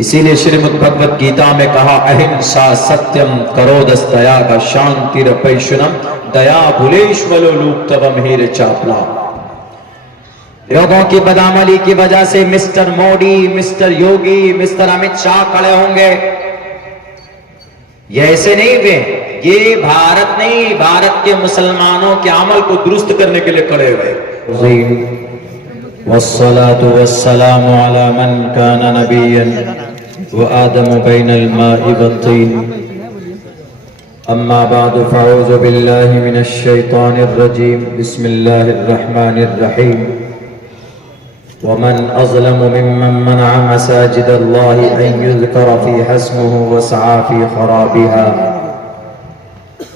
اسی لیے شریمد بھگوت گیتا میں کہا اہنسا ستیم کرودس دیا کا شانتی رپیشنم دیا بھولیشولو لوک تبم ہیر چاپلا. لوگوں کی بدعملی کی وجہ سے مسٹر موڈی، مسٹر یوگی، مسٹر امت شاہ کھڑے ہوں گے. یہ ایسے نہیں ہوئے، یہ بھارت نہیں، بھارت کے مسلمانوں کے عمل کو درست کرنے کے لیے کھڑے ہوئے. والصلاة والسلام على من كان نبيا وآدم بين الماء والطين. أما بعد فأعوذ بالله من الشيطان الرجيم. بسم الله الرحمن الرحيم. ومن أظلم ممن منع مساجد الله أن يذكر فيها اسمه وسعى في خرابها.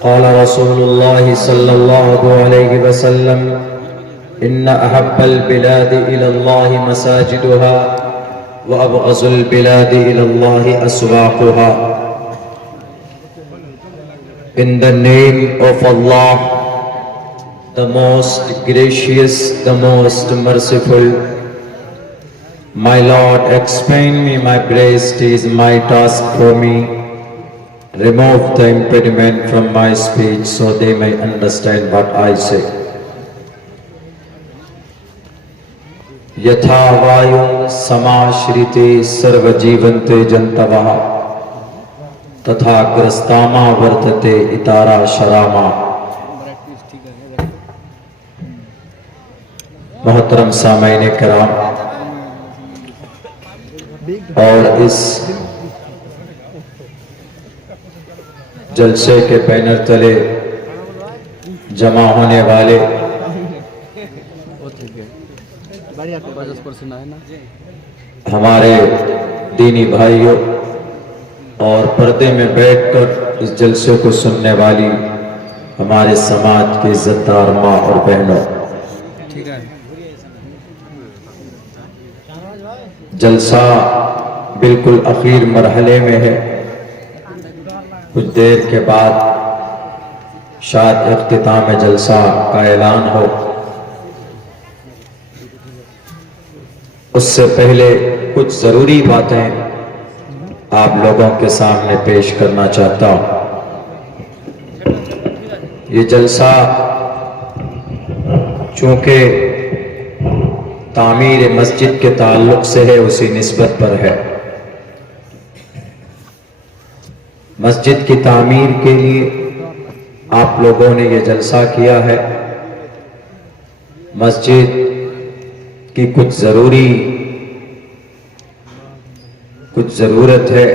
قال رسول الله صلى الله عليه وسلم إن أحب البلاد إلى الله مساجدها وأبغض البلاد إلى الله أسواقها. In the name of Allah, the most gracious, the most merciful. My Lord, explain me my breast is my task for me. Remove the impediment from my speech so they may understand what I say. Yatha vayum samashrite sarvajivante jantavaha tatha grastama vartate itara sharama. محترم سامعین کرام، اور اس جلسے کے banner تلے جمع ہونے والے ہمارے دینی بھائیوں اور پردے میں بیٹھ کر اس جلسے کو سننے والی ہمارے سماج کی عزت دار ماں اور بہنوں، جلسہ بالکل اخیر مرحلے میں ہے. کچھ دیر کے بعد شاید اختتام جلسہ کا اعلان ہو. اس سے پہلے کچھ ضروری باتیں آپ لوگوں کے سامنے پیش کرنا چاہتا ہوں. یہ جلسہ چونکہ تعمیر مسجد کے تعلق سے ہے، اسی نسبت پر ہے. مسجد کی تعمیر کے لیے آپ لوگوں نے یہ جلسہ کیا ہے. مسجد کی کچھ ضرورت ہے،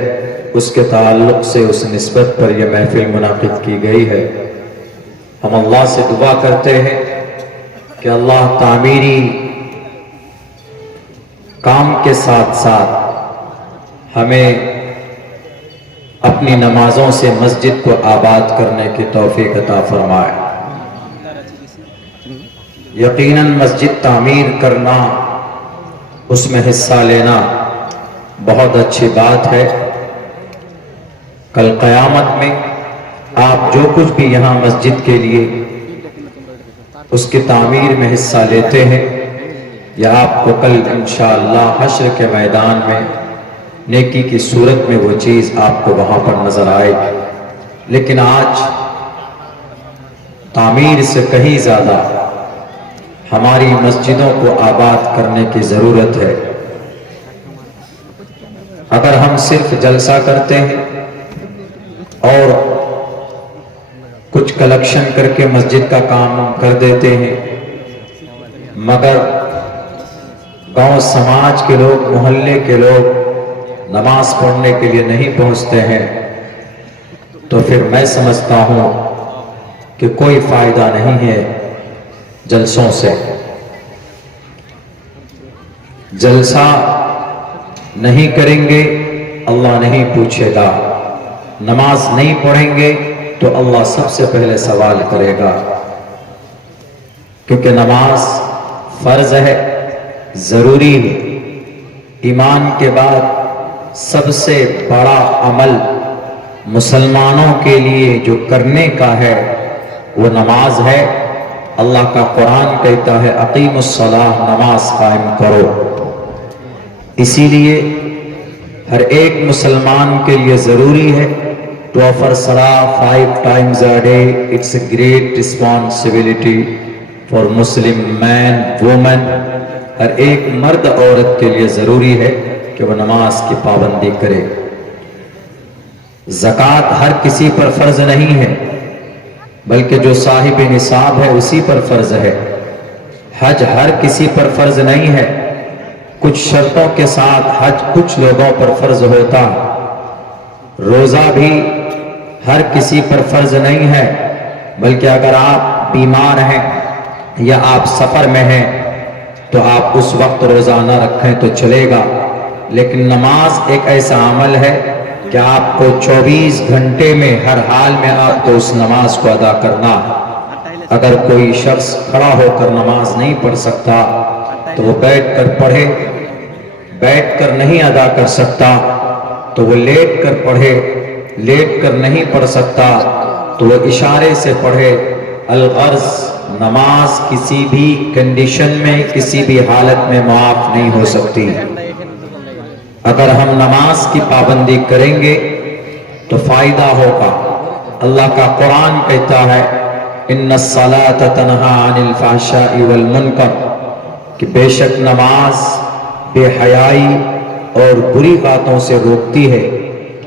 اس کے تعلق سے اس نسبت پر یہ محفل منعقد کی گئی ہے. ہم اللہ سے دعا کرتے ہیں کہ اللہ تعمیری کام کے ساتھ ساتھ ہمیں اپنی نمازوں سے مسجد کو آباد کرنے کی توفیق عطا فرمائے. یقیناً مسجد تعمیر کرنا، اس میں حصہ لینا بہت اچھی بات ہے. کل قیامت میں آپ جو کچھ بھی یہاں مسجد کے لیے اس کی تعمیر میں حصہ لیتے ہیں، یا آپ کو کل انشاءاللہ حشر کے میدان میں نیکی کی صورت میں وہ چیز آپ کو وہاں پر نظر آئے گی. لیکن آج تعمیر سے کہیں زیادہ ہماری مسجدوں کو آباد کرنے کی ضرورت ہے. اگر ہم صرف جلسہ کرتے ہیں اور کچھ کلیکشن کر کے مسجد کا کام کر دیتے ہیں، مگر گاؤں سماج کے لوگ، محلے کے لوگ نماز پڑھنے کے لیے نہیں پہنچتے ہیں، تو پھر میں سمجھتا ہوں کہ کوئی فائدہ نہیں ہے جلسوں سے. جلسہ نہیں کریں گے اللہ نہیں پوچھے گا، نماز نہیں پڑھیں گے تو اللہ سب سے پہلے سوال کرے گا. کیونکہ نماز فرض ہے، ضروری ہے. ایمان کے بعد سب سے بڑا عمل مسلمانوں کے لیے جو کرنے کا ہے وہ نماز ہے. اللہ کا قرآن کہتا ہے اقیموا الصلاۃ، نماز قائم کرو. اسی لیے ہر ایک مسلمان کے لیے ضروری ہے to offer salah 5 times a day. It's a great responsibility for Muslim man, woman. ہر ایک مرد عورت کے لیے ضروری ہے کہ وہ نماز کی پابندی کرے. زکوٰۃ ہر کسی پر فرض نہیں ہے بلکہ جو صاحب نصاب ہے اسی پر فرض ہے. حج ہر کسی پر فرض نہیں ہے، کچھ شرطوں کے ساتھ حج کچھ لوگوں پر فرض ہوتا. روزہ بھی ہر کسی پر فرض نہیں ہے بلکہ اگر آپ بیمار ہیں یا آپ سفر میں ہیں تو آپ اس وقت روزہ نہ رکھیں تو چلے گا. لیکن نماز ایک ایسا عمل ہے کہ آپ کو 24 گھنٹے میں ہر حال میں آپ کو اس نماز کو ادا کرنا. اگر کوئی شخص کھڑا ہو کر نماز نہیں پڑھ سکتا تو وہ بیٹھ کر پڑھے، بیٹھ کر نہیں ادا کر سکتا تو وہ لیٹ کر پڑھے، لیٹ کر نہیں پڑھ سکتا تو وہ اشارے سے پڑھے. الغرض نماز کسی بھی کنڈیشن میں کسی بھی حالت میں معاف نہیں ہو سکتی. اگر ہم نماز کی پابندی کریں گے تو فائدہ ہوگا. اللہ کا قرآن کہتا ہے ان الصلاۃ تنہی عن الفحشاء والمنکر، کہ بے شک نماز بے حیائی اور بری باتوں سے روکتی ہے.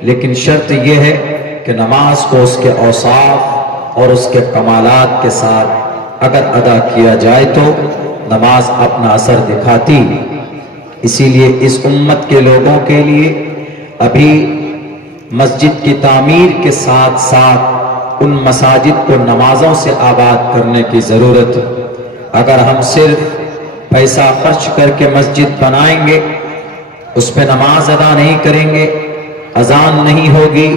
لیکن شرط یہ ہے کہ نماز کو اس کے اوصاف اور اس کے کمالات کے ساتھ اگر ادا کیا جائے تو نماز اپنا اثر دکھاتی. اسی لیے اس امت کے لوگوں کے لیے ابھی مسجد کی تعمیر کے ساتھ ساتھ ان مساجد کو نمازوں سے آباد کرنے کی ضرورت. اگر ہم صرف پیسہ خرچ کر کے مسجد بنائیں گے، اس پہ نماز ادا نہیں کریں گے، اذان نہیں ہوگی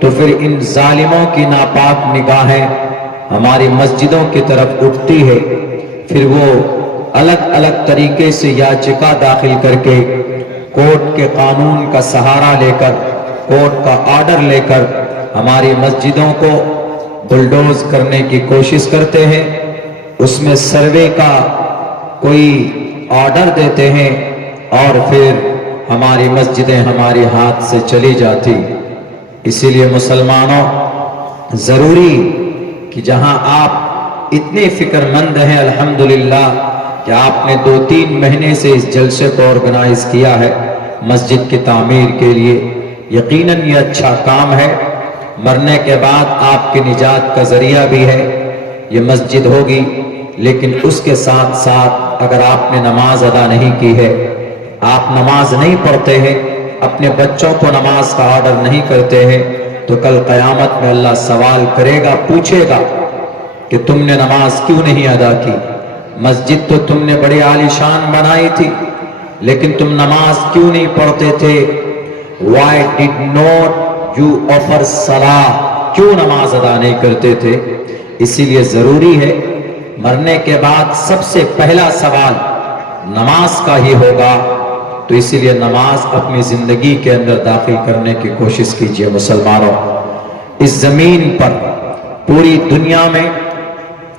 تو پھر ان ظالموں کی ناپاک نگاہیں ہماری مسجدوں کی طرف اٹھتی ہے. پھر وہ الگ الگ طریقے سے یاچکا داخل کر کے کورٹ کے قانون کا سہارا لے کر، کورٹ کا آرڈر لے کر ہماری مسجدوں کو بلڈوز کرنے کی کوشش کرتے ہیں. اس میں سروے کا کوئی آرڈر دیتے ہیں اور پھر ہماری مسجدیں ہماری ہاتھ سے چلی جاتی. اسی لیے مسلمانوں ضروری کہ جہاں آپ اتنے فکر مند ہیں الحمدللہ کہ آپ نے 2-3 مہینے سے اس جلسے کو آرگنائز کیا ہے مسجد کی تعمیر کے لیے، یقیناً یہ اچھا کام ہے. مرنے کے بعد آپ کی نجات کا ذریعہ بھی ہے، یہ مسجد ہوگی. لیکن اس کے ساتھ ساتھ اگر آپ نے نماز ادا نہیں کی ہے، آپ نماز نہیں پڑھتے ہیں، اپنے بچوں کو نماز کا آرڈر نہیں کرتے ہیں، تو کل قیامت میں اللہ سوال کرے گا، پوچھے گا کہ تم نے نماز کیوں نہیں ادا کی. مسجد تو تم نے بڑی عالی شان بنائی تھی لیکن تم نماز کیوں نہیں پڑھتے تھے. Why did not you offer salah؟ کیوں نماز ادا نہیں کرتے تھے. اسی لیے ضروری ہے مرنے کے بعد سب سے پہلا سوال نماز کا ہی ہوگا. تو اسی لیے نماز اپنی زندگی کے اندر داخل کرنے کی کوشش کیجئے. مسلمانوں، اس زمین پر پوری دنیا میں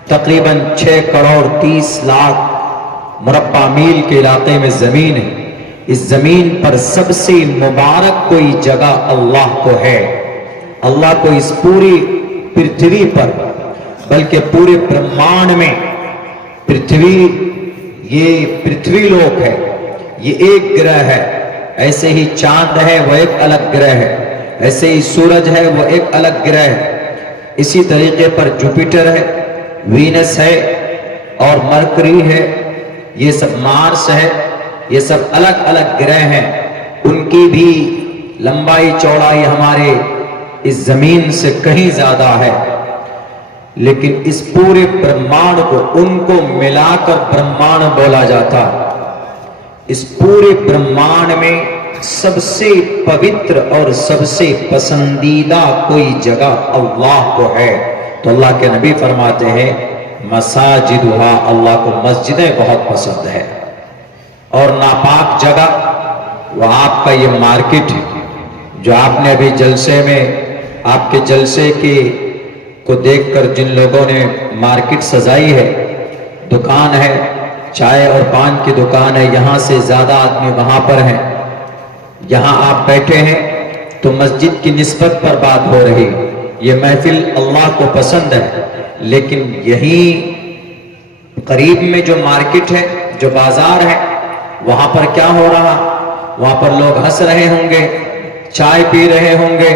تقریباً 6 کروڑ 30 لاکھ مربع میل کے علاقے میں زمین ہے. اس زمین پر سب سے مبارک کوئی جگہ اللہ کو ہے. اللہ کو اس پوری پرتھوی پر بلکہ پورے برہمانڈ میں پرتھوی، یہ پرتھوی لوک ہے، یہ ایک گرہ ہے. ایسے ہی چاند ہے وہ ایک الگ گرہ ہے، ایسے ہی سورج ہے وہ ایک الگ گرہ ہے. اسی طریقے پر جوپیٹر ہے، وینس ہے اور مرکری ہے، یہ سب مارس ہے، یہ سب الگ الگ گرہ ہیں. ان کی بھی لمبائی چوڑائی ہمارے اس زمین سے کہیں زیادہ ہے. لیکن اس پورے برہمانڈ کو ان کو ملا کر برہمانڈ بولا جاتا. اس پورے برہمانڈ میں سب سے پوتر اور سب سے پسندیدہ کوئی جگہ اللہ کو ہے. تو اللہ کے نبی فرماتے ہیں مساجدہا، اللہ کو مسجدیں بہت پسند ہے. اور ناپاک جگہ وہ آپ کا یہ مارکیٹ ہے جو آپ نے ابھی جلسے میں، آپ کے جلسے کے کو دیکھ کر جن لوگوں نے مارکیٹ سجائی ہے، دکان ہے، چائے اور پان کی دکان ہے، یہاں سے زیادہ آدمی وہاں پر ہیں. یہاں آپ بیٹھے ہیں تو مسجد کی نسبت پر بات ہو رہی، یہ محفل اللہ کو پسند ہے، لیکن یہیں قریب میں جو مارکیٹ ہے، جو بازار ہے، وہاں پر کیا ہو رہا؟ وہاں پر لوگ ہنس رہے ہوں گے، چائے پی رہے ہوں گے،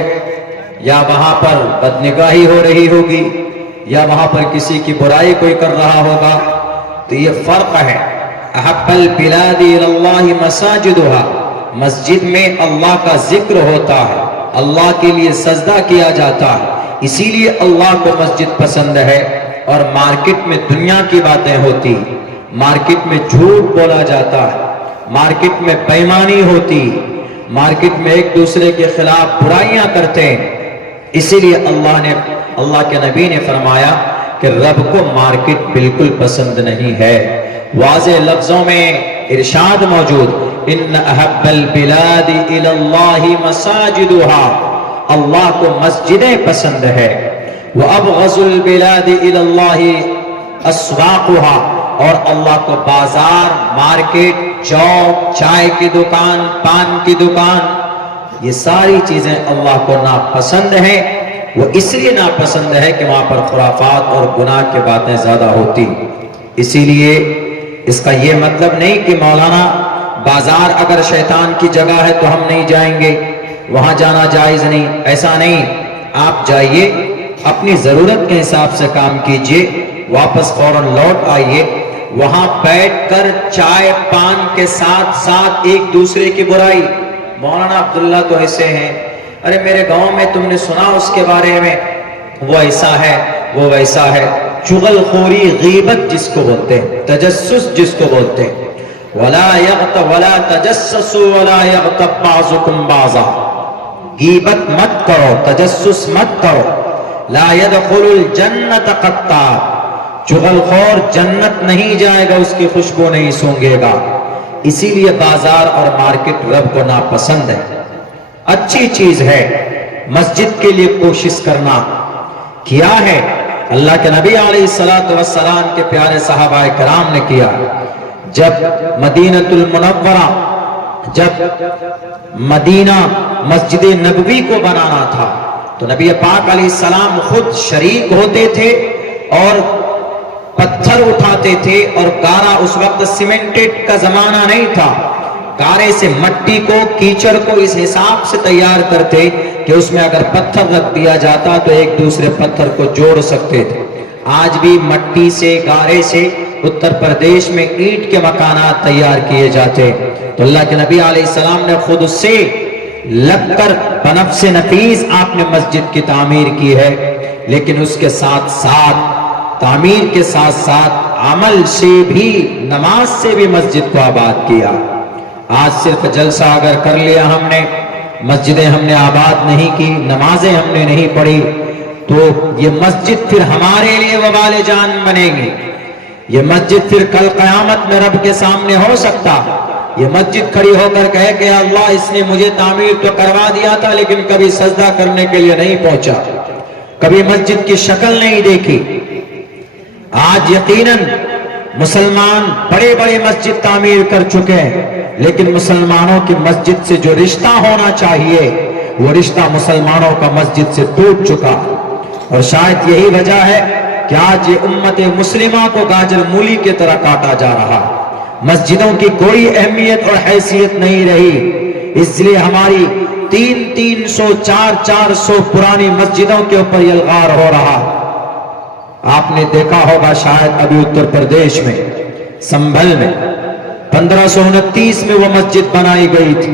یا وہاں پر بدنگاہی ہو رہی ہوگی، یا وہاں پر کسی کی برائی کوئی کر رہا ہوگا۔ تو یہ فرق ہے۔ احب البلاد الی اللہ مساجدہا، مسجد میں اللہ کا ذکر ہوتا ہے، اللہ کے لیے سجدہ کیا جاتا ہے، اسی لیے اللہ کو مسجد پسند ہے۔ اور مارکیٹ میں دنیا کی باتیں ہوتی، مارکیٹ میں جھوٹ بولا جاتا ہے، مارکیٹ میں بےایمانی ہوتی، مارکیٹ میں ایک دوسرے کے خلاف برائیاں کرتے ہیں۔ اسی لیے اللہ کے نبی نے فرمایا کہ رب کو مارکیٹ بالکل پسند نہیں ہے۔ واضح لفظوں میں ارشاد موجود، ان احب البلاد الی اللہ مساجدہا، اللہ کو مسجدیں پسند ہے۔ وَأَبْغَضُ الْبِلَادِ إِلَى اللَّهِ أَسْوَاقُهَا، اور اللہ کو بازار، مارکیٹ، چوک، چائے کی دکان، پان کی دکان، یہ ساری چیزیں اللہ کو ناپسند ہیں۔ وہ اس لیے ناپسند ہے کہ وہاں پر خرافات اور گناہ کی باتیں زیادہ ہوتی۔ اسی لیے اس کا یہ مطلب نہیں کہ مولانا بازار اگر شیطان کی جگہ ہے تو ہم نہیں جائیں گے، وہاں جانا جائز نہیں، ایسا نہیں۔ آپ جائیے، اپنی ضرورت کے حساب سے کام کیجئے، واپس فوراً لوٹ آئیے، وہاں بیٹھ کر چائے پان کے ساتھ ساتھ ایک دوسرے کی برائی، مولانا عبداللہ تو ایسے ہیں، ارے میرے گاؤں میں تم نے سنا اس کے بارے میں، وہ ایسا ہے، وہ ویسا ہے، چغل خوری، غیبت جس کو بولتے ہیں، تجسس جس کو بولتے ہیں، وَلَا يَغْتَبْ وَلَا تَجَسَّسُوا وَلَا يَغْتَبْ بَعْضُكُمْ بَعْضًا، غیبت مت کرو، تجسس مت کرو۔ لا يدخل الجنت قطار، چغل خور جنت نہیں جائے گا، اس کی خوشبو نہیں سونگے گا۔ اسی لیے بازار اور مارکیٹ رب کو ناپسند ہے۔ اچھی چیز ہے مسجد کے لیے کوشش کرنا، کیا ہے اللہ کے نبی علیہ السلام کے پیارے صحابہ کرام نے کیا۔ جب مدینہ المنورہ، جب مدینہ مسجد نبوی کو بنانا تھا تو نبی پاک علیہ السلام خود شریک ہوتے تھے اور پتھر اٹھاتے تھے، اور گارا اس وقت سیمنٹڈ کا زمانہ نہیں تھا، گارے سے مٹی کو، کیچڑ کو اس حساب سے تیار کرتے کہ اس میں اگر پتھر رکھ دیا جاتا تو ایک دوسرے پتھر کو جوڑ سکتے تھے۔ آج بھی مٹی سے، گارے سے اتر پردیش میں اینٹ کے مکانات تیار کیے جاتے، تو اللہ کے نبی علیہ السلام نے خود اس سے لگ کر بنفس نفیس آپ نے مسجد کی تعمیر کی ہے۔ لیکن اس کے ساتھ ساتھ، تعمیر کے ساتھ ساتھ عمل سے بھی، نماز سے بھی مسجد کو آباد کیا۔ آج صرف جلسہ اگر کر لیا ہم نے، مسجدیں ہم نے آباد نہیں کی، نمازیں ہم نے نہیں پڑھی، تو یہ مسجد پھر ہمارے لیے وبال جان بنے گی۔ یہ مسجد پھر کل قیامت میں رب کے سامنے ہو سکتا، یہ مسجد کھڑی ہو کر کہے کہ اللہ اس نے مجھے تعمیر تو کروا دیا تھا لیکن کبھی سجدہ کرنے کے لیے نہیں پہنچا، کبھی مسجد کی شکل نہیں دیکھی۔ آج یقیناً مسلمان بڑے بڑے مسجد تعمیر کر چکے ہیں، لیکن مسلمانوں کی مسجد سے جو رشتہ ہونا چاہیے وہ رشتہ مسلمانوں کا مسجد سے ٹوٹ چکا، اور شاید یہی وجہ ہے کہ آج یہ امت مسلمہ کو گاجر مولی کی طرح کاٹا جا رہا، مسجدوں کی کوئی اہمیت اور حیثیت نہیں رہی۔ اس لیے ہماری 300 400 پرانی مسجدوں کے اوپر یلغار ہو رہا۔ آپ نے دیکھا ہوگا شاید ابھی اتر پردیش میں سنبھل میں 1529 میں وہ مسجد بنائی گئی تھی،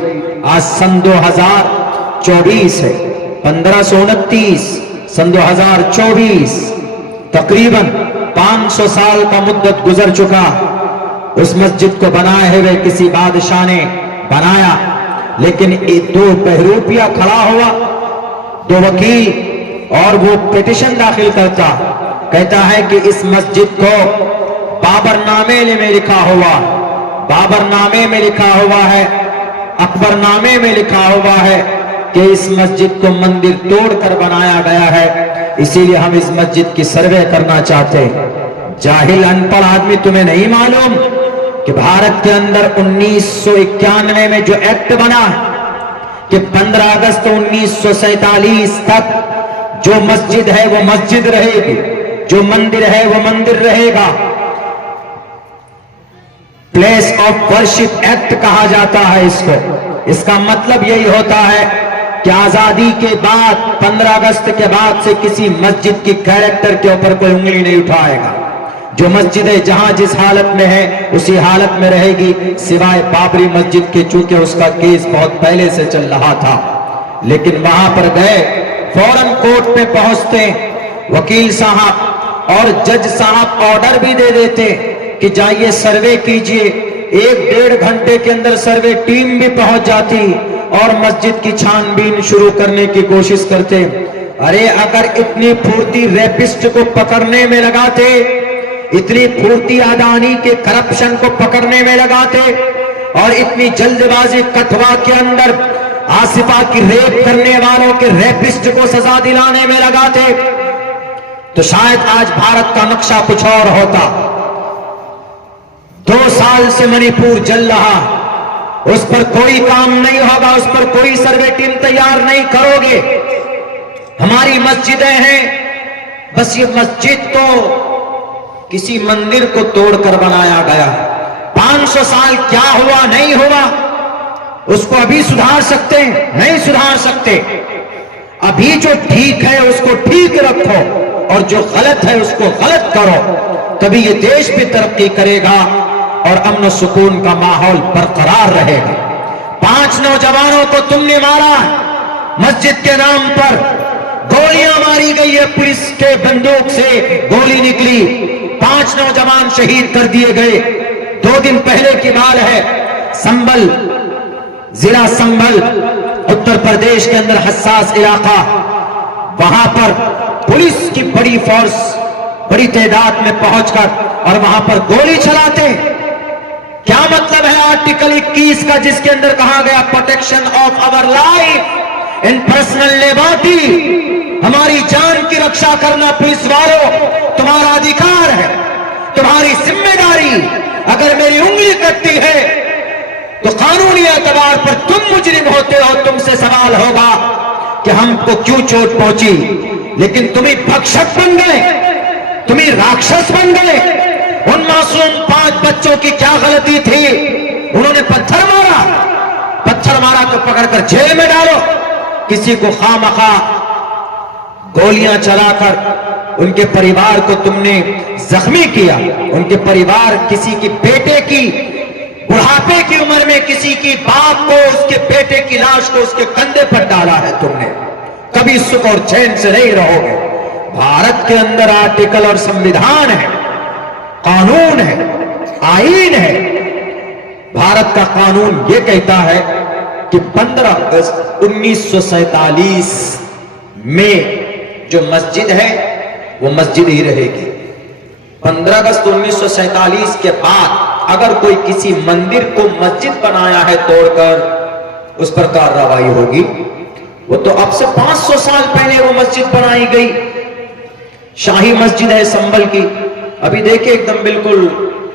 آج سن 2024 ہے، 1529 سن 2024، تقریباً 500 سال کا مدت گزر چکا۔ اس مسجد کو بنائے ہوئے کسی بادشاہ نے بنایا، لیکن دو بہروپیہ کھڑا ہوا، دو وکیل، اور وہ پیٹیشن داخل کرتا، کہتا ہے کہ اس مسجد کو بابر نامے میں لکھا ہوا، بابر نامے میں لکھا ہوا ہے، اکبر نامے میں لکھا ہوا ہے کہ اس مسجد کو مندر توڑ کر بنایا گیا ہے، اسی لیے ہم اس مسجد کی سروے کرنا چاہتے ہیں۔ جاہل ان پڑھ آدمی، تمہیں نہیں معلوم کہ بھارت کے اندر 1991 میں جو ایکٹ بنا، کہ 15 اگست 1947 تک جو مسجد ہے وہ مسجد رہے گی، جو مندر ہے وہ مندر رہے گا۔ پلیس آف ورشپ ایکٹ کہا جاتا ہے اس کو۔ اس کا مطلب یہی ہوتا ہے کہ آزادی کے بعد 15 اگست کے بعد سے کسی مسجد کی کیریکٹر کے اوپر کوئی انگلی نہیں اٹھائے گا۔ جو مسجدیں جہاں جس حالت میں ہے اسی حالت میں رہے گی، سوائے بابری مسجد کے، چونکہ اس کا کیس بہت پہلے سے چل رہا تھا۔ لیکن وہاں پر گئے، فوراً کورٹ پہ پہنچتے، وکیل صاحب اور جج صاحب آرڈر بھی دے دیتے کہ جائیے سروے کیجئے۔ 1-1.5 گھنٹے کے اندر سروے ٹیم بھی پہنچ جاتی اور مسجد کی چھان بین شروع کرنے کی کوشش کرتے۔ ارے اگر اتنی پھرتی ریپسٹ کو پکڑنے میں لگاتے، اتنی پھرتی اڈانی کے کرپشن کو پکڑنے میں لگاتے، اور اتنی جلد بازی کٹھوا کے اندر آصفہ کی ریپ کرنے والوں کے ریپسٹ کو سزا دلانے میں لگاتے، تو شاید آج بھارت کا نقشہ کچھ اور ہوتا۔ 2 سال سے منی پور جل رہا، اس پر کوئی کام نہیں ہوگا، اس پر کوئی سروے ٹیم تیار نہیں کرو گے۔ ہماری مسجدیں ہیں، بس یہ مسجد تو کسی مندر کو توڑ کر بنایا گیا۔ 500 سال کیا ہوا نہیں ہوا، اس کو ابھی سدھار سکتے ہیں؟ نہیں سدھار سکتے۔ ابھی جو ٹھیک ہے اس کو ٹھیک رکھو، اور جو غلط ہے اس کو غلط کرو، تبھی یہ دیش بھی ترقی کرے گا اور امن و سکون کا ماحول برقرار رہے گا۔ 5 نوجوانوں کو تم نے مارا، مسجد کے نام پر گولیاں ماری گئی ہے، پولیس کے بندوق سے گولی نکلی، 5 نوجوان شہید کر دیے گئے۔ 2 دن پہلے کی بات ہے، سنبل، ضلع سنبل، اتر پردیش کے اندر حساس علاقہ، وہاں پر پولیس کی بڑی فورس بڑی تعداد میں پہنچ کر اور وہاں پر گولی چلاتے۔ کیا مطلب ہے آرٹیکل 21 کا، جس کے اندر کہا گیا protection of our life and personal liberty, ہماری جان کی رکشا کرنا پولیس والوں تمہارا ادھیکار ہے، تمہاری ذمہ داری۔ اگر میری انگلی کٹتی ہے تو قانونی اعتبار پر تم مجرم ہوتے ہو، تم سے سوال ہوگا کہ ہم کو کیوں چوٹ پہنچی۔ لیکن تمہیں بھکشک بن گئے، تمہیں راکشس بن گئے۔ ان معصوم 5 بچوں کی کیا غلطی تھی؟ انہوں نے پتھر مارا تو پکڑ کر جیل میں ڈالو۔ کسی کو خواہ گولیاں چلا کر ان کے پریوار کو تم نے زخمی کیا، ان کے پریوار، کسی کی بیٹے کی بڑھاپے کی عمر میں کسی کی باپ کو، اس کے بیٹے کی لاش کو اس کے کندھے پر ڈالا ہے تم نے۔ کبھی سکھ اور چین سے نہیں رہو گے۔ بھارت کے اندر آرٹیکل اور سمویدھان ہے، قانون ہے، آئین ہے۔ بھارت کا قانون یہ کہتا ہے کہ 15 اگست 1947 میں جو مسجد ہے وہ مسجد ہی رہے گی۔ 15 اگست 1947 کے بعد اگر کوئی کسی مندر کو مسجد بنایا ہے توڑ کر، اس پر کارروائی ہوگی۔ وہ تو اب سے 500 سال پہلے وہ مسجد بنائی گئی، شاہی مسجد ہے سنبل کی۔ ابھی دیکھیں ایک دم بالکل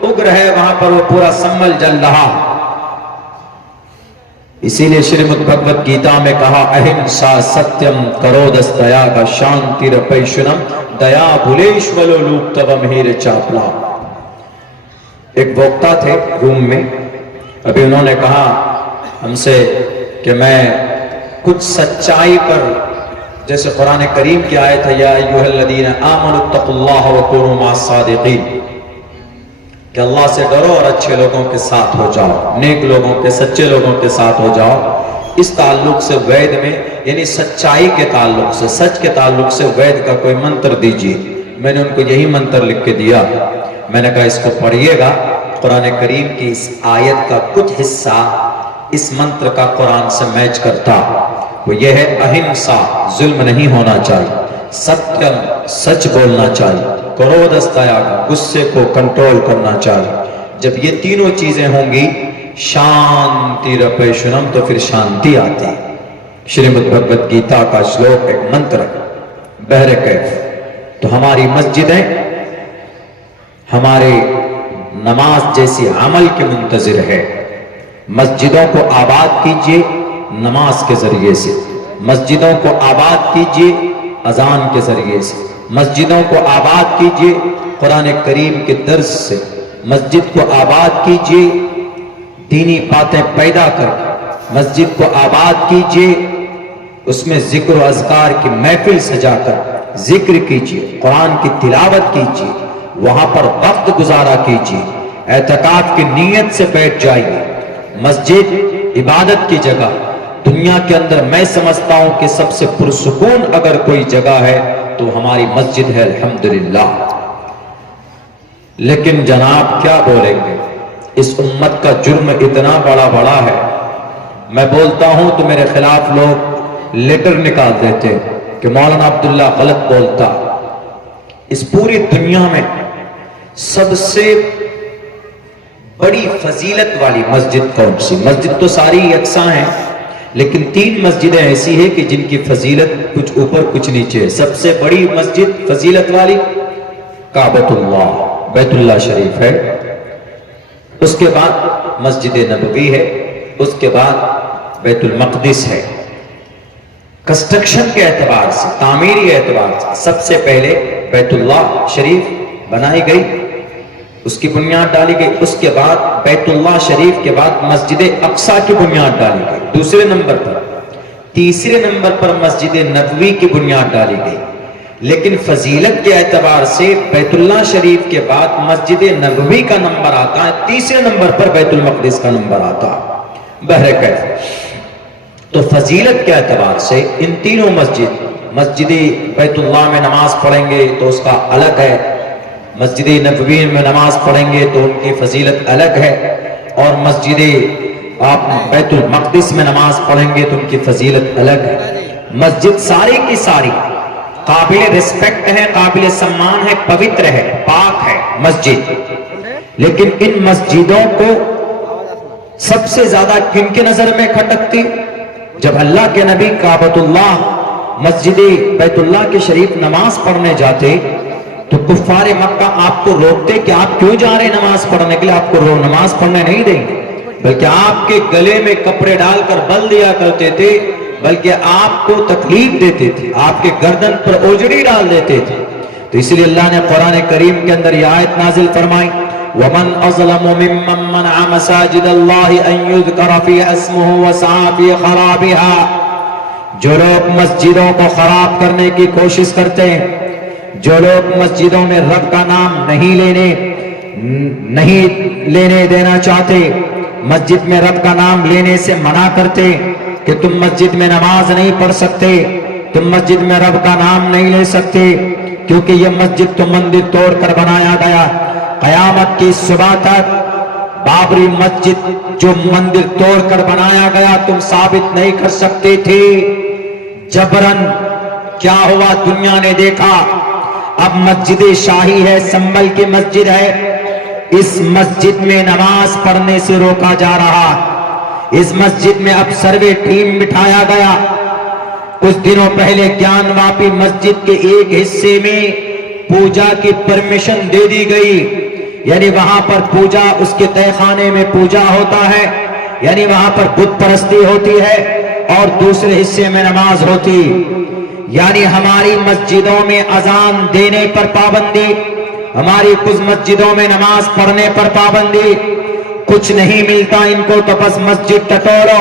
اگر ہے وہاں پر، وہ پورا سنبل جل رہا۔ اسی لیے شریمد بھگوت گیتا میں کہا، اہمسا ستیم کرودس دیا کا شانتی رپیشنم دیا بھولیشولو لوک تبم ہیر چاپلا۔ ایک وکتا تھے روم میں، ابھی انہوں نے کہا ہم سے کہ میں کچھ سچائی پر، جیسے قرآن کریم کی آیت ہے، یا ایھا الذین آمنوا اتقوا اللہ وکونوا مع الصادقین، کہ اللہ سے ڈرو اور اچھے لوگوں کے ساتھ ہو جاؤ، نیک لوگوں کے، سچے لوگوں کے ساتھ ہو جاؤ۔ اس تعلق سے وید میں، یعنی سچائی کے تعلق سے، سچ کے تعلق سے وید کا کوئی منتر دیجیے۔ میں نے ان کو یہی منتر لکھ کے دیا، میں نے کہا اس کو پڑھیے گا۔ قرآن کریم کی اس آیت کا کچھ حصہ اس منتر کا قرآن سے میچ کرتا، وہ یہ ہے، اہمسا، ظلم نہیں ہونا چاہیے، ستیم، سچ بولنا چاہیے، کرودستیا، غصے کو کنٹرول کرنا چاہیے۔ جب یہ تینوں چیزیں ہوں گی، شانتی رپیشنم، تو پھر شانتی آتی ہے۔ شریمد بھگوت گیتا کا شلوک، ایک منتر ہے، بہر کیف۔ تو ہماری مسجدیں ہمارے نماز جیسی عمل کے منتظر ہے۔ مسجدوں کو آباد کیجئے، نماز کے ذریعے سے، مسجدوں کو آباد کیجئے اذان کے ذریعے سے، مسجدوں کو آباد کیجئے قرآن کریم کے درس سے، مسجد کو آباد کیجئے دینی باتیں پیدا کر، مسجد کو آباد کیجئے اس میں ذکر و اذکار کی محفل سجا کر ذکر کیجئے، قرآن کی تلاوت کیجئے، وہاں پر وقت گزارا کیجئے، اعتکاف کی نیت سے بیٹھ جائیے۔ مسجد عبادت کی جگہ، دنیا کے اندر میں سمجھتا ہوں کہ سب سے پرسکون اگر کوئی جگہ ہے تو ہماری مسجد ہے الحمدللہ۔ لیکن جناب کیا بولیں گے، اس امت کا جرم اتنا بڑا ہے، میں بولتا ہوں تو میرے خلاف لوگ لیٹر نکال دیتے کہ مولانا عبداللہ غلط بولتا۔ اس پوری دنیا میں سب سے بڑی فضیلت والی مسجد کون سی؟ مسجد تو ساری یکساں ہیں، لیکن 3 مسجدیں ایسی ہیں کہ جن کی فضیلت کچھ اوپر کچھ نیچے ہے۔ سب سے بڑی مسجد فضیلت والی کعبۃ اللہ، بیت اللہ شریف ہے، اس کے بعد مسجد نبوی ہے، اس کے بعد بیت المقدس ہے۔ کنسٹرکشن کے اعتبار سے، تعمیری اعتبار سے سب سے پہلے بیت اللہ شریف بنائی گئی، اس کی بنیاد ڈالی گئی، اس کے بعد بیت اللہ شریف کے بعد مسجد اقصیٰ کی بنیاد ڈالی گئی دوسرے نمبر پر، تیسرے نمبر پر مسجد نبوی کی بنیاد ڈالی گئی۔ لیکن فضیلت کے اعتبار سے بیت اللہ شریف کے بعد مسجد نبوی کا نمبر آتا ہے، تیسرے نمبر پر بیت المقدس کا نمبر آتا ہے۔ بہرکیف تو فضیلت کے اعتبار سے ان تینوں مسجد بیت اللہ میں نماز پڑھیں گے تو اس کا الگ ہے، مسجد نبوی میں نماز پڑھیں گے تو ان کی فضیلت الگ ہے، اور مسجد آپ بیت المقدس میں نماز پڑھیں گے تو ان کی فضیلت الگ ہے۔ مسجد ساری کی ساری قابل رسپیکٹ ہے، قابل سمان ہے، پوتر ہے، پاک ہے مسجد۔ لیکن ان مسجدوں کو سب سے زیادہ کن کے نظر میں کھٹکتی؟ جب اللہ کے نبی کعبۃ اللہ مسجد بیت اللہ کے شریف نماز پڑھنے جاتے تو کفار مکہ آپ کو روکتے کہ آپ کیوں جا رہے نماز پڑھنے کے لیے، آپ کو نماز پڑھنے نہیں دیں گے، بلکہ آپ کے گلے میں کپڑے ڈال کر بل دیا کرتے تھے، بلکہ آپ کو تکلیف دیتے تھے، آپ کے گردن پر اوجڑی ڈال دیتے تھے۔ تو اس لیے اللہ نے قرآن کریم کے اندر یہ آیت نازل فرمائی، وَمَنْ أَظْلَمُ مِمَّنْ مَنَعَ مَسَاجِدَ اللَّهِ أَنْ يُذْكَرَ فِيهَا اسْمُهُ وَسَعَىٰ فِي خَرَابِهَا۔ جو لوگ مسجدوں کو خراب کرنے کی کوشش کرتے ہیں، جو لوگ مسجدوں میں رب کا نام نہیں لینے دینا چاہتے، مسجد میں رب کا نام لینے سے منع کرتے کہ تم مسجد میں نماز نہیں پڑھ سکتے، تم مسجد میں رب کا نام نہیں لے سکتے، کیونکہ یہ مسجد تو مندر توڑ کر بنایا گیا۔ قیامت کی صبح تک بابری مسجد جو مندر توڑ کر بنایا گیا تم ثابت نہیں کر سکتے تھے۔ جبرن کیا ہوا؟ دنیا نے دیکھا اب مسجد شاہی ہے، سنبل کی مسجد ہے، اس مسجد میں نماز پڑھنے سے روکا جا رہا، اس مسجد میں اب سروے ٹیم بٹھایا گیا۔ کچھ دنوں پہلے گیان واپی مسجد کے ایک حصے میں پوجا کی پرمیشن دے دی گئی، یعنی وہاں پر پوجا، اس کے تہہ خانے میں پوجا ہوتا ہے، یعنی وہاں پر بت پرستی ہوتی ہے اور دوسرے حصے میں نماز ہوتی، یعنی ہماری مسجدوں میں اذان دینے پر پابندی، ہماری کچھ مسجدوں میں نماز پڑھنے پر پابندی۔ کچھ نہیں ملتا ان کو تو بس مسجد ٹٹولو،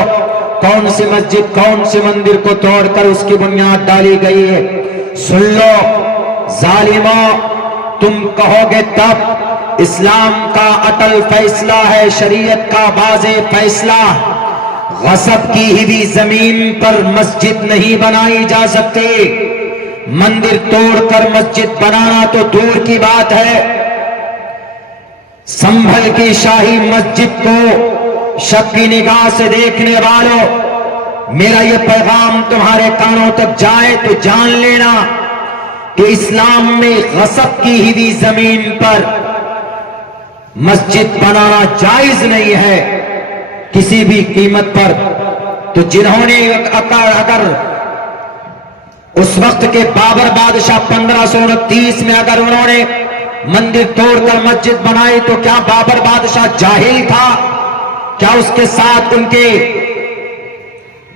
کون سی مسجد کون سے مندر کو توڑ کر اس کی بنیاد ڈالی گئی ہے۔ سن لو ظالموں، تم کہو گے تب اسلام کا اٹل فیصلہ ہے، شریعت کا واضح فیصلہ، غصب کی ہوئی زمین پر مسجد نہیں بنائی جا سکتی، مندر توڑ کر مسجد بنانا تو دور کی بات ہے۔ سنبھل کی شاہی مسجد کو شک کی نگاہ سے دیکھنے والوں، میرا یہ پیغام تمہارے کانوں تک جائے تو جان لینا کہ اسلام میں غصب کی ہوئی زمین پر مسجد بنانا جائز نہیں ہے کسی بھی قیمت پر۔ تو جنہوں نے اگر اس وقت کے بابر بادشاہ 1529 میں اگر انہوں نے مندر توڑ کر مسجد بنائی تو کیا بابر بادشاہ جاہل تھا؟ کیا اس کے ساتھ ان کے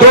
2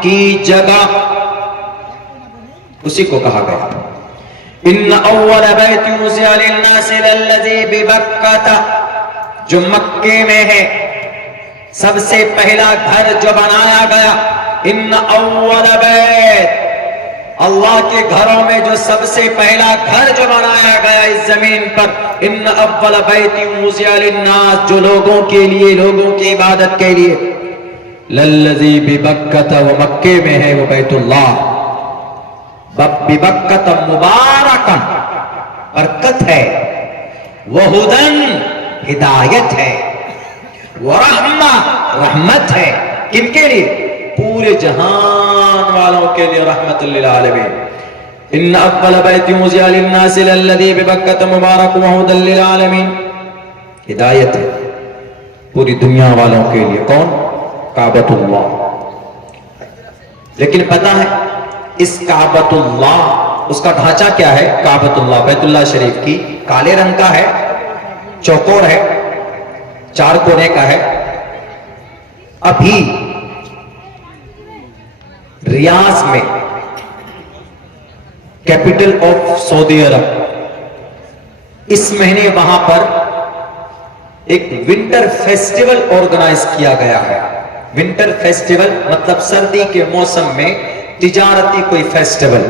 کی جگہ، اسی کو کہا گیا ان اول بیت وضع للناس للذی ببکۃ، جو مکے میں ہے سب سے پہلا گھر جو بنایا گیا، ان اول بیت، اللہ کے گھروں میں جو سب سے پہلا گھر جو بنایا گیا اس زمین پر، ان اول بیت وضع للناس، جو لوگوں کے لیے، لوگوں کی عبادت کے لیے، للذی ببکۃ، وہ مکے میں ہے، وہ بیت اللہ، ببکۃ مبارکا، برکت ہے، وہدن، ہدایت ہے، ورحمہ، رحمت ہے، کن کے لیے؟ پورے جہان والوں کے لیے، رحمت للعالمین۔ ان اول بیت وضع للناس للذی ببکۃ مبارک وہدی للعالمین، ہدایت ہے پوری دنیا والوں کے لیے، کون؟ کعبۃ اللہ۔ لیکن پتہ ہے اس کعبۃ اللہ، اس کا ڈھانچہ کیا ہے؟ کعبۃ اللہ بیت اللہ شریف کی کالے رنگ کا ہے، چوکور ہے، 4 کونے کا ہے۔ ابھی ریاض میں، کیپٹل آف سعودی عرب، اس مہینے وہاں پر ایک ونٹر فیسٹیول آرگنائز کیا گیا ہے۔ ونٹر فیسٹیول مطلب سردی کے موسم میں تجارتی کوئی فیسٹیول۔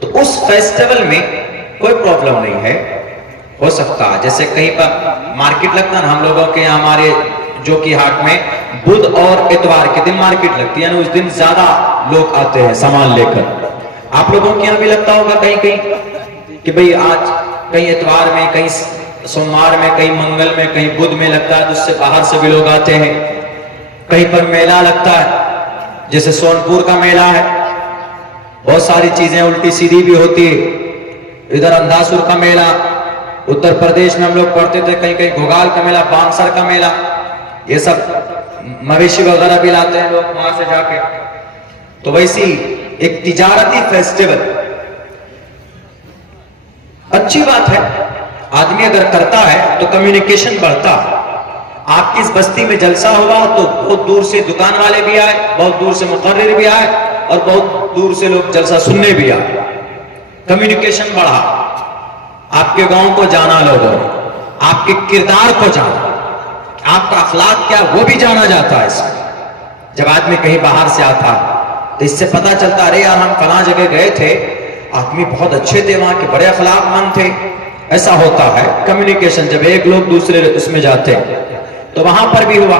تو اس فیسٹیول میں کوئی پرابلم نہیں ہے، ہو سکتا ہے جیسے کہیں پر مارکیٹ لگتا ہے نا، ہم لوگوں کے ہمارے جو کہ ہاٹ میں بدھ اور اتوار کے دن مارکیٹ لگتی ہے نا، اس دن زیادہ لوگ آتے ہیں سامان لے کر۔ آپ لوگوں کے یہاں بھی لگتا ہوگا کہیں کہیں کہ بھئی آج کہیں اتوار میں، کہیں سوموار میں، کہیں منگل میں، کہیں بدھ میں لگتا ہے، تو اس سے باہر سے بھی لوگ آتے ہیں۔ کہیں پر میلہ لگتا ہے، جیسے سونپور کا میلہ ہے، بہت ساری چیزیں الٹی سیدھی بھی ہوتی ہے۔ ادھر اندھاسور کا میلہ، اتر پردیش میں ہم لوگ پڑھتے تھے کہیں کہیں گھوگال کا میلہ، بانسر کا میلہ، یہ سب مویشی وغیرہ بھی لاتے ہیں لوگ وہاں سے جا کے۔ تو ویسی ایک تجارتی فیسٹیول اچھی بات ہے، آدمی اگر کرتا ہے تو کمیونیکیشن بڑھتا ہے۔ آپ کی اس بستی میں جلسہ ہوا تو بہت دور سے دکان والے بھی آئے، بہت دور سے مقرر بھی آئے، اور بہت دور سے لوگ جلسہ سننے بھی آئے، کمیونیکیشن بڑھا۔ آپ کے گاؤں کو جانا لوگوں، آپ کے کردار کو جانا، آپ کا اخلاق کیا وہ بھی جانا جاتا ہے اس میں۔ جب آدمی کہیں باہر سے آتا تو اس سے پتا چلتا، ارے یار ہم فلاں جگہ گئے تھے، آدمی بہت اچھے تھے، وہاں کے بڑے اخلاق مند تھے۔ ایسا ہوتا ہے کمیونیکیشن، جب ایک لوگ دوسرے اس میں جاتے ہیں۔ تو وہاں پر بھی ہوا،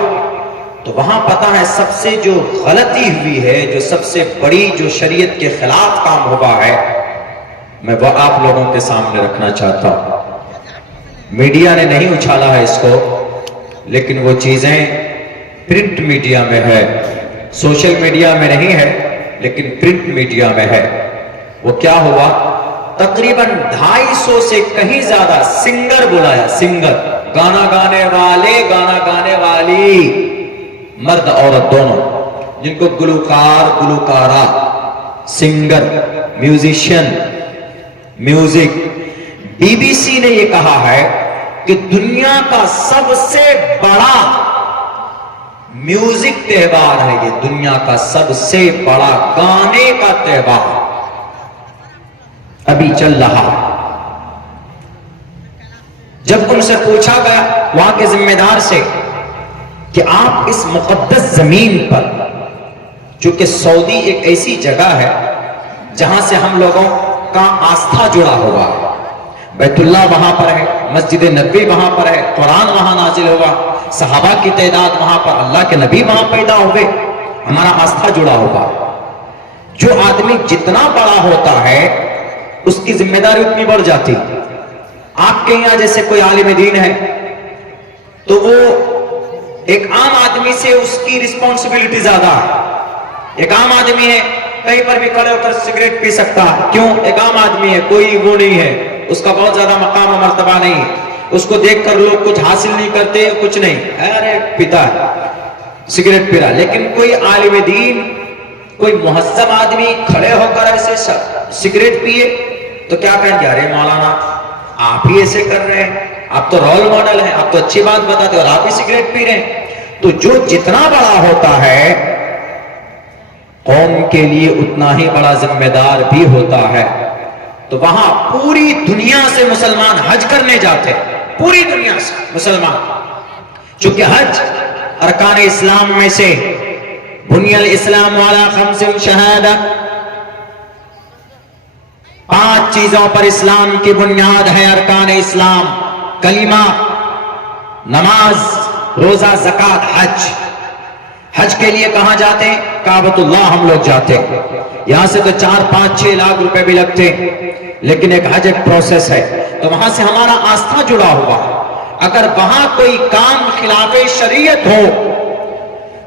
تو وہاں پتا ہے سب سے جو غلطی ہوئی ہے، جو سب سے بڑی جو شریعت کے خلاف کام ہوا ہے، میں وہ آپ لوگوں کے سامنے رکھنا چاہتا ہوں۔ میڈیا نے نہیں اچھالا ہے اس کو، لیکن وہ چیزیں پرنٹ میڈیا میں ہے، سوشل میڈیا میں نہیں ہے، لیکن پرنٹ میڈیا میں ہے۔ وہ کیا ہوا؟ تقریباً 250 سے کہیں زیادہ سنگر بلایا، سنگر، گانا گانے والے، گانا گانے والی، مرد عورت دونوں، جن کو گلوکار، گلوکارہ، singer, musician, music. B B C نے یہ کہا ہے کہ دنیا کا سب سے بڑا میوزک تہوار ہے یہ، دنیا کا سب سے بڑا گانے کا تہوار ابھی چل رہا۔ جب ان سے پوچھا گیا وہاں کے ذمہ دار سے کہ آپ اس مقدس زمین پر، چونکہ سعودی ایک ایسی جگہ ہے جہاں سے ہم لوگوں کا آستھا جڑا ہوا ہے، بیت اللہ وہاں پر ہے، مسجد نبوی وہاں پر ہے، قرآن وہاں نازل ہوا، صحابہ کی تعداد وہاں پر، اللہ کے نبی وہاں پیدا ہوئے، ہمارا آستھا جڑا ہوا۔ جو آدمی جتنا بڑا ہوتا ہے اس کی ذمہ داری اتنی بڑھ جاتی۔ آپ کے یہاں جیسے کوئی عالم دین ہے تو وہ ایک عام آدمی سے اس کی رسپانسبلٹی زیادہ ہے۔ ایک عام آدمی ہے، کہیں پر بھی کھڑے ہو کر سگریٹ پی سکتا ہے، کیوں؟ ایک عام آدمی ہے، کوئی وہ نہیں ہے، اس کا بہت زیادہ مقام و مرتبہ نہیں ہے، اس کو دیکھ کر لوگ کچھ حاصل نہیں کرتے، کچھ نہیں، ارے پیتا ہے، سگریٹ پی رہا۔ لیکن کوئی عالم دین، کوئی مہذب آدمی کھڑے ہو کر ایسے سگریٹ پیے تو کیا کہیں گے؟ ارے مولانا آپ ہی ایسے کر رہے ہیں، آپ تو رول ماڈل ہیں، آپ تو اچھی بات بتاتے ہیں اور آپ ہی سگریٹ پی رہے ہیں۔ تو جو جتنا بڑا ہوتا ہے قوم کے لیے اتنا ہی بڑا ذمہ دار بھی ہوتا ہے. تو وہاں پوری دنیا سے مسلمان حج کرنے جاتے ہیں، پوری دنیا سے مسلمان، چونکہ حج ارکان اسلام میں سے بنی الاسلام والا خمس شہادت، 5 چیزوں پر اسلام کی بنیاد ہے. ارکان اسلام کلمہ، نماز، روزہ، زکوٰۃ، حج. حج کے لیے کہاں جاتے ہیں؟ کعبۃ اللہ ہم لوگ جاتے ہیں. یہاں سے تو 4-5-6 لاکھ روپے بھی لگتے ہیں، لیکن ایک حج ایک پروسیس ہے. تو وہاں سے ہمارا آستھا جڑا ہوا. اگر وہاں کوئی کام خلاف شریعت ہو،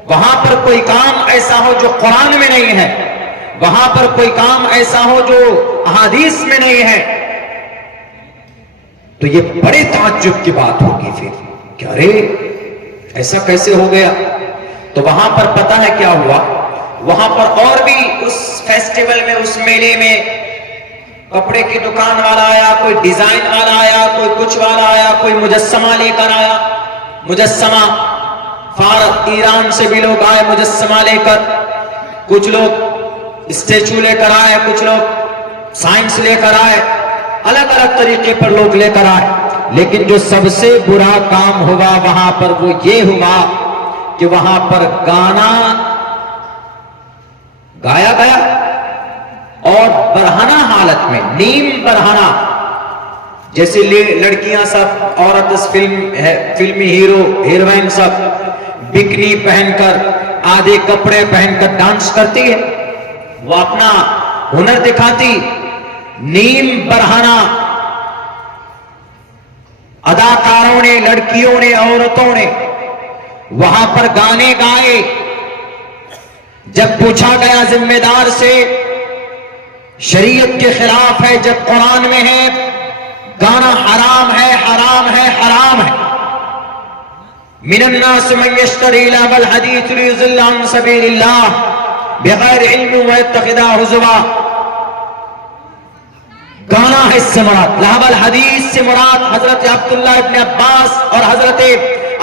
وہاں پر کوئی کام ایسا ہو جو قرآن میں نہیں ہے، وہاں پر کوئی کام ایسا ہو جو احادیث میں نہیں ہے، تو یہ بڑے تعجب کی بات ہوگی پھر کہ ارے ایسا کیسے ہو گیا. تو وہاں پر پتہ ہے کیا ہوا؟ وہاں پر اور بھی اس فیسٹیول میں، اس میلے میں کپڑے کی دکان والا آیا، کوئی ڈیزائن والا آیا، کوئی کچھ والا آیا، کوئی مجسمہ لے کر آیا. مجسمہ فارغ ایران سے بھی لوگ آئے مجسمہ لے کر، کچھ لوگ اسٹیچو لے کر آئے، کچھ لوگ سائنس لے کر آئے، الگ الگ طریقے پر لوگ لے کر آئے. لیکن جو سب سے برا کام ہوا وہاں پر وہ یہ ہوا کہ وہاں پر گانا گایا گیا اور برہنہ حالت میں، نیم برہنہ، جیسے لڑکیاں سب، عورت فلمی ہیرو ہیروئن سب بکنی پہن کر، آدھے کپڑے پہن کر ڈانس کرتی ہے، وہ اپنا ہنر دکھاتی. نیم برہنہ اداکاروں نے، لڑکیوں نے، عورتوں نے وہاں پر گانے گائے. جب پوچھا گیا ذمہ دار سے، شریعت کے خلاف ہے، جب قرآن میں ہے گانا حرام ہے، حرام ہے، حرام ہے. من الناس من يشتري لهو الحديث ليضل عن سبيل الله بغیر علم ويتخذها هزوا. گانا ہے اس سے مراد، لہو الحدیث سے مراد حضرت عبداللہ ابن عباس اور حضرت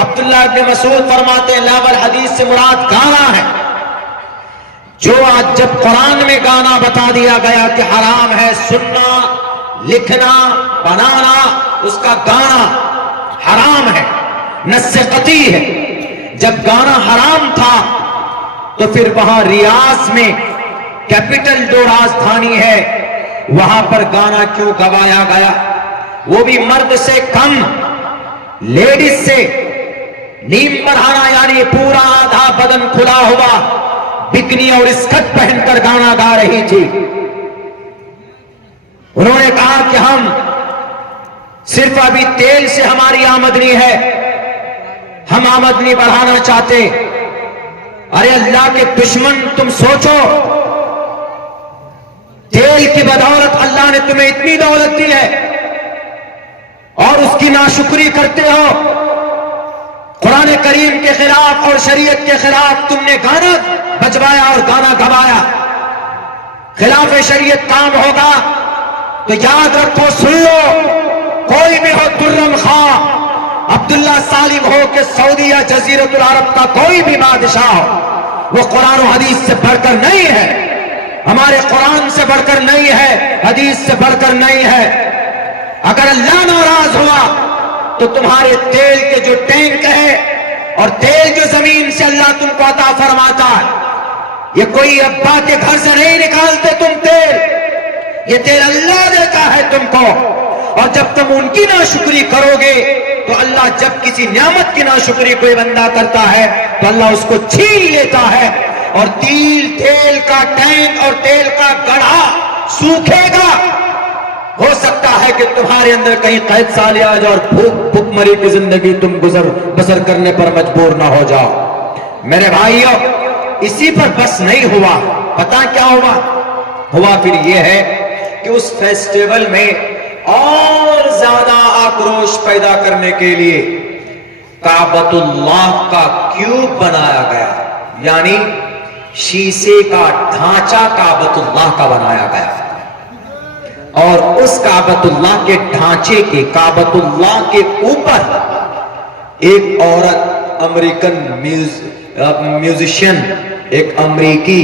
عبداللہ ابن مسعود فرماتے ہیں لہو الحدیث سے مراد گانا ہے. جو آج جب قرآن میں گانا بتا دیا گیا کہ حرام ہے، سننا، لکھنا، بنانا، اس کا گانا حرام ہے، نص قطعی ہے. جب گانا حرام تھا تو پھر وہاں ریاض میں، کیپٹل جو راجدھانی ہے، وہاں پر گانا کیوں گوایا گیا؟ وہ بھی مرد سے کم، لیڈیز سے. نیم برہنہ یعنی پورا آدھا بدن کھلا ہوا، بکنی اور اسکرٹ پہن کر گانا گا رہی تھی. انہوں نے کہا کہ ہم صرف ابھی تیل سے ہماری آمدنی ہے، ہم آمدنی بڑھانا چاہتے. ارے اللہ کے دشمن، تم سوچو، تیل کی بدولت اللہ نے تمہیں اتنی دولت دی ہے اور اس کی ناشکری کرتے ہو. قرآن کریم کے خلاف اور شریعت کے خلاف تم نے گانا بجوایا اور گانا گوایا. خلاف شریعت کام ہوگا تو یاد رکھو، سن لو، کوئی بھی ہو، خرم خواہ عبداللہ سالم ہو کہ سعودی یا جزیرۃ العرب کا کوئی بھی بادشاہ ہو، وہ قرآن و حدیث سے بڑھ کر نہیں ہے. ہمارے قرآن سے بڑھ کر نہیں ہے، حدیث سے بڑھ کر نہیں ہے. اگر اللہ ناراض ہوا تو تمہارے تیل کے جو ٹینک ہے اور تیل جو زمین سے اللہ تم کو عطا فرماتا ہے، یہ کوئی ابا کے گھر سے نہیں نکالتے تم تیل، یہ تیل اللہ دیتا ہے تم کو. اور جب تم ان کی ناشکری کرو گے تو اللہ، جب کسی نعمت کی ناشکری کوئی بندہ کرتا ہے تو اللہ اس کو چھین لیتا ہے. اور تیل کا ٹینک اور تیل کا گڑھا سوکھے گا. ہو سکتا ہے کہ تمہارے اندر کہیں قحط سالی آ جائے اور بھوک مری کی زندگی تم بسر کرنے پر مجبور نہ ہو جاؤ. میرے بھائیو، اسی پر بس نہیں ہوا، پتہ کیا ہوا پھر یہ ہے کہ اس فیسٹیول میں اور زیادہ آکروش پیدا کرنے کے لیے کعبۃ اللہ کا کیوب بنایا گیا، یعنی شیشے کا ڈھانچہ کعبۃ اللہ کا بنایا گیا. اور اس کعبۃ اللہ کے ڈھانچے کے، کعبۃ اللہ کے اوپر ایک عورت، امریکن میوزیشین، ایک امریکی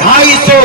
250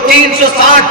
360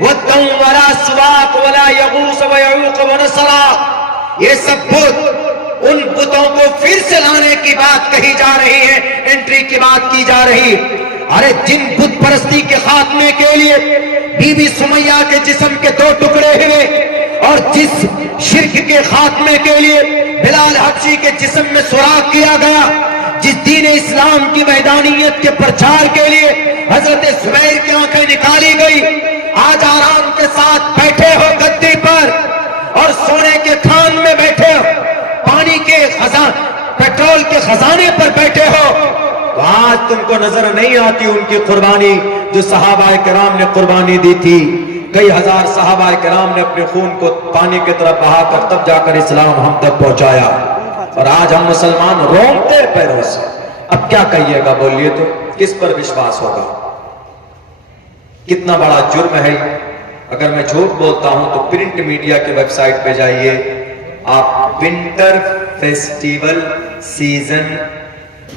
وَدًّا وَلَا سُوَاقَ وَلَا يَغُوثَ وَيَعُوقَ وَنَسْرًا، یہ سب بت، ان بتوں کو پھر سے لانے کی بات کہی جا رہی ہے، انٹری کی بات کی جا رہی ہے۔ ارے جن بت پرستی کے خاتمے کے لیے بی بی سمیہ کے جسم کے 2 ٹکڑے ہوئے، اور جس شرک کے خاتمے کے لیے بلال حبشی کے جسم میں سوراخ کیا گیا، جس دین اسلام کی وحدانیت کے پرچار کے لیے حضرت زبیر کی آنکھیں نکالی گئی، آج آرام کے ساتھ بیٹھے ہو گدی پر اور سونے کے کھان میں بیٹھے ہو، پانی کے پیٹرول کے خزانے پر بیٹھے ہو، تو آج تم کو نظر نہیں آتی ان کی قربانی جو صحابہ کرام نے قربانی دی تھی۔ کئی ہزار صحابہ کرام نے اپنے خون کو پانی کی طرف بہا کر تب جا کر اسلام ہم تک پہنچایا، اور آج ہم مسلمان رومتے پیروں سے۔ اب کیا کہیے گا، بولیے تو کس پر وشواس ہوگا؟ کتنا بڑا جرم ہے۔ اگر میں جھوٹ بولتا ہوں تو پرنٹ میڈیا کے ویب سائٹ پہ جائیے آپ، winter festival season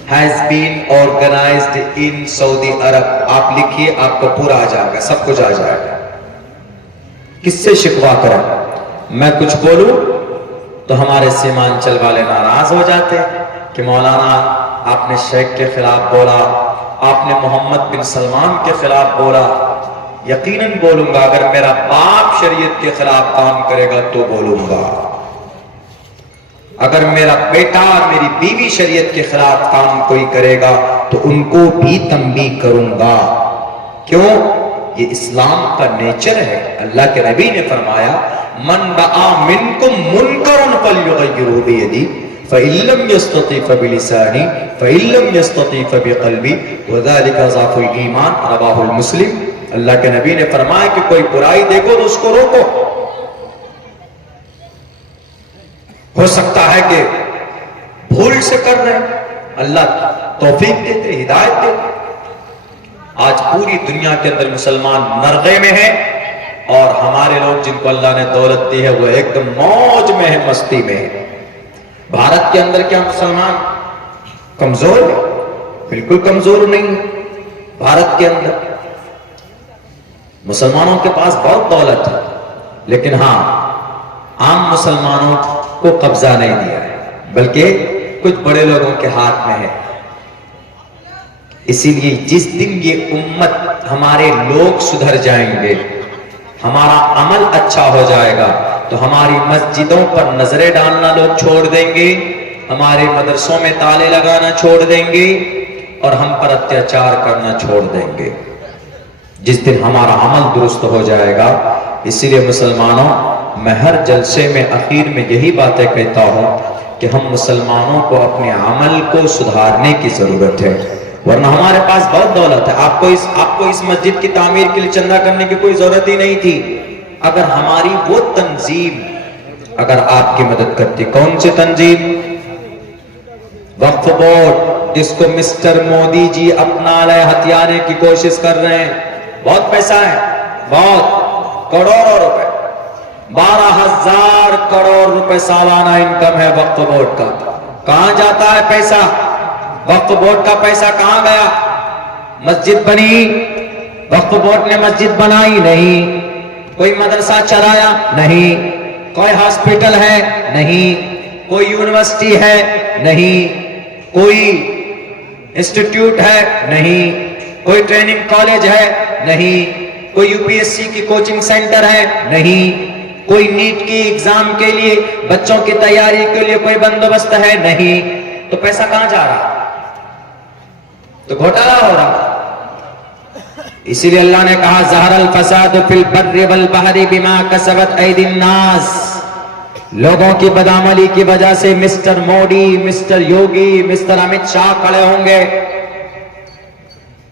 has been organized in سعودی عرب، آپ لکھیے آپ کو پورا آ جائے گا، سب کچھ آ جائے گا۔ کس سے شکوا کریں؟ میں کچھ بولوں تو ہمارے سیمانچل والے ناراض ہو جاتے کہ مولانا آپ نے شیخ کے خلاف بولا، آپ نے محمد بن سلمان کے خلاف بولا۔ یقیناً بولوں گا، اگر میرا باپ شریعت کے خلاف کام کرے گا تو بولوں گا، اگر میرا بیٹا اور میری بیوی شریعت کے خلاف کام کوئی کرے گا تو ان کو بھی تنبیہ کروں گا۔ کیوں؟ یہ اسلام کا نیچر ہے۔ اللہ کے نبی نے فرمایا من رأى منکم منکرا فلیغیرہ بیدہ فإن لم یستطع فبلسانہ فإن لم یستطع فبقلبہ وذلک ضعف الایمان، رواہ المسلم۔ اللہ کے نبی نے فرمایا کہ کوئی برائی دیکھو تو اس کو روکو۔ ہو سکتا ہے کہ بھول سے کر رہے ہیں، اللہ توفیق دیتے، ہدایت دیتے۔ آج پوری دنیا کے اندر مسلمان نرغے میں ہیں، اور ہمارے لوگ جن کو اللہ نے دولت دی ہے وہ ایک دم موج میں ہے، مستی میں ہے۔ بھارت کے اندر کیا مسلمان کمزور ہے؟ بالکل کمزور نہیں ہے۔ بھارت کے اندر مسلمانوں کے پاس بہت دولت ہے، لیکن ہاں عام مسلمانوں کو قبضہ نہیں دیا ہے، بلکہ کچھ بڑے لوگوں کے ہاتھ میں ہے۔ اسی لیے جس دن یہ امت، ہمارے لوگ سدھر جائیں گے، ہمارا عمل اچھا ہو جائے گا، تو ہماری مسجدوں پر نظریں ڈالنا لوگ چھوڑ دیں گے، ہمارے مدرسوں میں تالے لگانا چھوڑ دیں گے، اور ہم پر اتیاچار کرنا چھوڑ دیں گے جس دن ہمارا عمل درست ہو جائے گا۔ اسی لیے مسلمانوں، میں ہر جلسے میں اخیر میں یہی باتیں کہتا ہوں کہ ہم مسلمانوں کو اپنے عمل کو سدھارنے کی ضرورت ہے، ورنہ ہمارے پاس بہت دولت ہے۔ آپ کو اس مسجد کی تعمیر کے لیے چندہ کرنے کی کوئی ضرورت ہی نہیں تھی، اگر ہماری وہ تنظیم اگر آپ کی مدد کرتی۔ کون سی تنظیم؟ وقف بورڈ، جس کو مسٹر مودی جی اپنا لئے ہتھیانے کی کوشش کر رہے ہیں۔ بہت پیسہ ہے، بہت کروڑوں روپے، 12,000 کروڑ روپے سالانہ انکم ہے وقف بورڈ کا۔ کہاں جاتا ہے پیسہ؟ وقف بورڈ کا پیسہ کہاں گیا؟ مسجد بنی، وقف بورڈ نے مسجد بنائی نہیں، کوئی مدرسہ چلایا نہیں، کوئی ہاسپٹل ہے نہیں، کوئی یونیورسٹی ہے نہیں، کوئی انسٹیٹیوٹ ہے نہیں، کوئی ٹریننگ کالج ہے نہیں، کوئی یو پی ایس سی کی کوچنگ سینٹر ہے نہیں، کوئی نیٹ کی ایگزام کے لیے بچوں کی تیاری کے لیے کوئی بندوبست ہے نہیں، تو پیسہ کہاں جا رہا؟ تو گھوٹالہ ہو رہا۔ اسی لیے اللہ نے کہا ظہر الفساد فی البر والبحر بما کسبت ایدی الناس، لوگوں کی بدعملی کی وجہ سے mister Modi, mister Yogi, mister Amit Shah کھڑے ہوں گے۔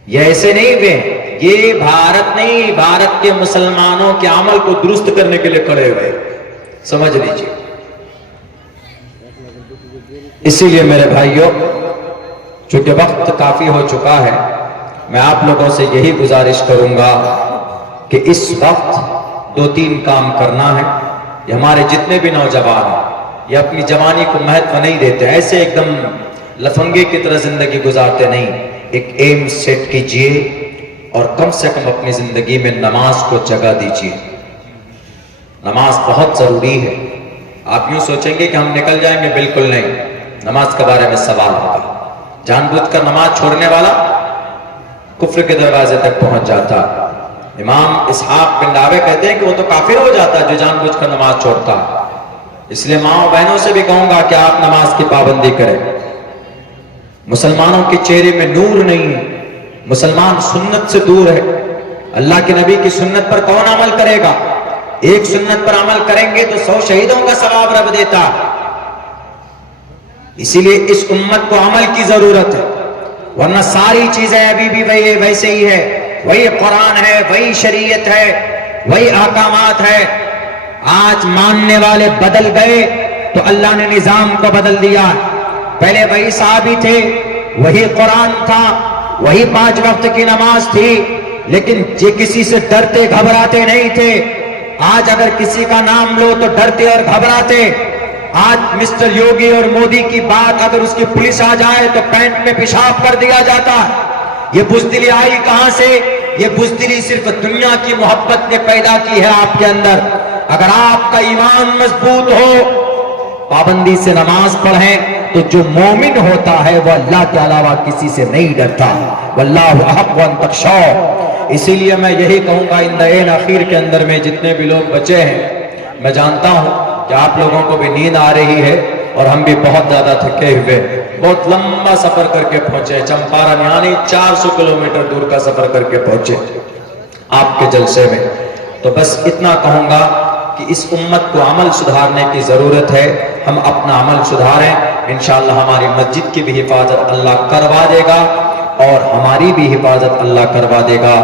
یہ ایسے نہیں ہوئے، یہ بھارت نہیں، بھارت کے مسلمانوں کے عمل کو درست کرنے کے لیے کھڑے ہوئے، سمجھ لیجیے۔ اسی لیے میرے بھائیوں، چونکہ وقت کافی ہو چکا ہے، میں آپ لوگوں سے یہی گزارش کروں گا کہ اس وقت 2-3 کام کرنا ہے۔ یہ ہمارے جتنے بھی نوجوان ہیں، یہ اپنی جوانی کو مہتو نہیں دیتے، ایسے ایک دم لفنگے کی طرح زندگی گزارتے نہیں۔ ایک ایم سیٹ کیجئے اور کم سے کم اپنی زندگی میں نماز کو جگہ دیجیے. نماز بہت ضروری ہے. آپ یوں سوچیں گے کہ ہم نکل جائیں گے، بالکل نہیں. نماز کے بارے میں سوال ہوگا. جان بوجھ کر نماز چھوڑنے والا کفر کے دروازے تک پہنچ جاتا. امام اسحاق بن راہویہ کہتے ہیں کہ وہ تو کافر ہو جاتا ہے جو جان بوجھ کر نماز چھوڑتا. اس لیے ماں و بہنوں سے بھی کہوں گا کہ آپ نماز کی پابندی کریں. مسلمانوں کے چہرے میں نور نہیں ہے. مسلمان سنت سے دور ہے. اللہ کے نبی کی سنت پر کون عمل کرے گا؟ ایک سنت پر عمل کریں گے تو 100 شہیدوں کا ثواب رب دیتا. اسی لیے اس امت کو عمل کی ضرورت ہے، ورنہ ساری چیزیں ابھی بھی ویسے ہی ہے. وہی قرآن ہے، وہی شریعت ہے، وہی احکامات ہے. آج ماننے والے بدل گئے تو اللہ نے نظام کو بدل دیا. پہلے وہی صحابی تھے، وہی قرآن تھا، وہی 5 وقت کی نماز تھی، لیکن یہ کسی سے ڈرتے گھبراتے نہیں تھے. آج اگر کسی کا نام لو تو ڈرتے اور گھبراتے. آج مسٹر یوگی اور مودی کی بات اگر اس کی پولیس آ جائے تو پینٹ میں پیشاب کر دیا جاتا. یہ بزدلی آئی کہاں سے؟ یہ بزدلی صرف دنیا کی محبت نے پیدا کی ہے آپ کے اندر. اگر آپ کا ایمان مضبوط ہو، پابندی سے نماز پڑھیں تو جو مومن ہوتا ہے وہ اللہ کے علاوہ کسی سے نہیں ڈرتا. واللہ احق ان تخشوا. اسی لیے میں یہی کہوں گا ان دعین اخیر کے اندر میں جتنے بھی لوگ بچے ہیں، میں جانتا ہوں کہ آپ لوگوں کو بھی نیند آ رہی ہے اور ہم بھی بہت زیادہ تھکے ہوئے، بہت لمبا سفر کر کے پہنچے. چمپارن یعنی 400 کلومیٹر دور کا سفر کر کے پہنچے آپ کے جلسے میں. تو بس اتنا کہوں گا کہ اس امت کو عمل سدھارنے کی ضرورت ہے. ہم اپنا عمل سدھاریں، انشاءاللہ ہماری مسجد کی بھی حفاظت اللہ کروا دے گا اور ہماری بھی حفاظت اللہ کروا دے گا.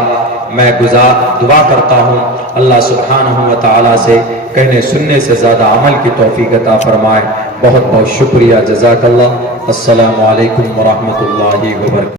میں دعا کرتا ہوں اللہ سبحانہ و تعالیٰ سے کہنے سننے سے زیادہ عمل کی توفیق عطا فرمائے. بہت بہت شکریہ. جزاک اللہ. السلام علیکم ورحمۃ اللہ وبرکاتہ.